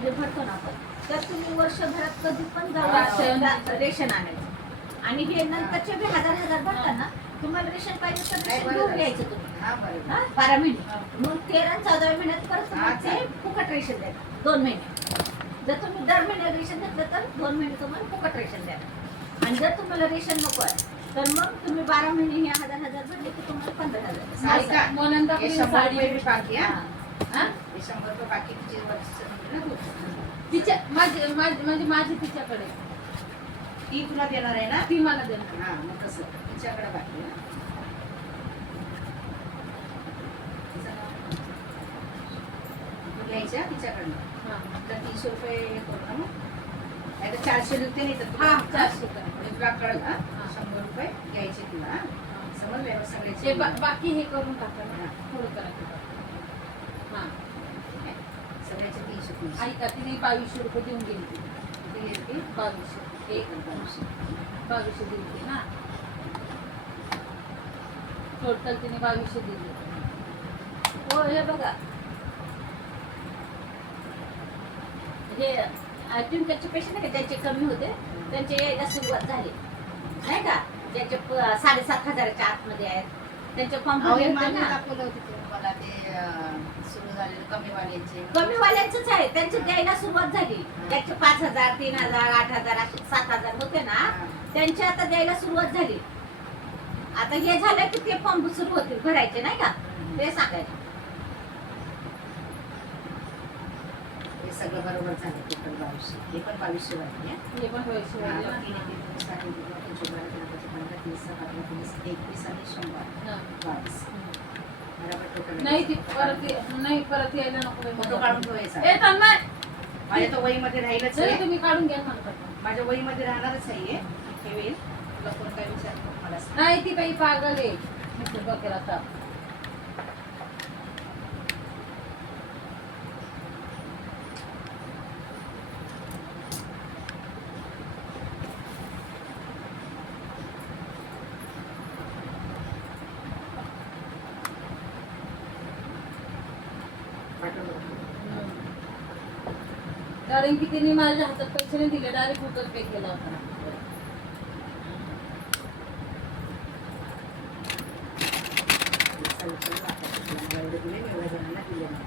जे भरतो ना आपण, तर तुम्ही वर्षभरात कधी पण जाऊ रेशन आणायचं. आणि हे नंतरचे बी हजार भरताना तुम्हाला रेशन पाहिजे तर रेशन घेऊन घ्यायचं तुम्ही 12 महिने. मग 13 आणि 14 महिन्यात परत तुम्हाला ते फुकट रेशन द्यायचं 2 महिने. जर तुम्ही दर महिन्यात रेशन घेतलं तर 2 महिने तुम्हाला फुकट रेशन द्यायचं. आणि जर तुम्हाला रेशन नको आहे तर मग तुम्ही 12 महिने हे हजार भरले की तुम्हाला 15,000. म्हणजे माझी तिच्याकडे ती तुला देणार आहे ना, ती मला देणार. हा मग तसं तिच्याकडे बाकी आहे ना. घ्यायच्या तिच्याकडनं तर 300 रुपये करू ना. मग नाही तर 400 रुपये नाही तर 400 तुला कळलं. 100 रुपये घ्यायचे तुला. समजलं सगळ्याचे. बाकी हे करून टाका ना, थोडं करायचं. हा सगळ्याचे 300. ऐका, तिने 2200 रुपये देऊन गेली. ती 2200 एक 2200 दिली ना. टोटल तिने 2200 दिली. हो हे बघा, हे ट्विंकलचे पैसे नाही का ज्याचे कमी होते त्यांचे यायला सुरुवात झाली नाही का. ज्याचे 7,500च्या आतमध्ये आहेत त्यांचे फॉर्म भरले होते ना. दाखवलं होतं ते मला ते सुरू झालेलं कमीवाल्यांचे. कमीवाल्यांचंच आहे, त्यांचे द्यायला सुरुवात झाली. त्याचे 5,000 3,000 8,000 असे 7,000 होते ना, त्यांचे आता द्यायला सुरुवात झाली. आता हे झालं की ते फॉर्म सुरू होतील भरायचे नाही का, ते सांगायचे. हे सगळं बरोबर झालं. टोटल 2200. हे पण 2200 वाटले. हे पण 2200 वाले ना. 22. नाही ती परत यायला नको बाई. फोटो काढून ठेवायचा. ए तन्मय, माझ्या तर वहीमध्ये राहीलच तरी आहे. तुम्ही काढून घ्या म्हणतात. माझ्या वहीमध्ये राहणारच आहे. ठेवेल. तुला कोण काय विचारतो मला सांग. नाही ती काही पागल आहे. मी बघेल आता. कारण की तिने माझ्या हातात पैसे नाही दिले, डायरेक्ट गुगल पे केला होता. एवढे दिले एवढ्या जणांना दिले नाही.